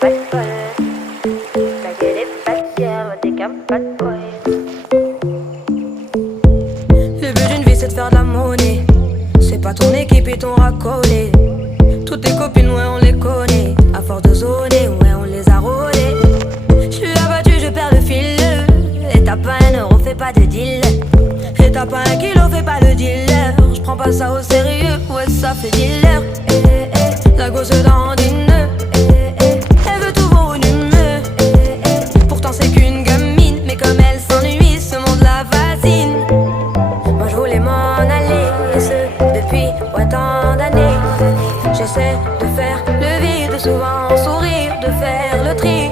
pas de bol. Ta gueule est pas de fière, t'es qu'un pas de boy. Le but d'une vie c'est de faire de la monnaie. C'est pas ton équipe et ton racolé. Toutes tes copines, ouais on les connaît. À force de zoner, ouais on les a rôlées. J'suis abattu, je perds le fil. Et t'as pas un euro, fais pas de deal. Et t'as pas un kilo, fais pas le dealer. J'prends pas ça au sérieux, ouais ça fait dealer. La gosse dandine. Elle veut tout volumineux. Pourtant c'est qu'une gamine. Mais comme elle s'ennuie, ce monde la fascine. Moi je voulais m'en aller, et ce depuis tant d'années. J'essaie de faire le vide, souvent sourire, de faire le tri.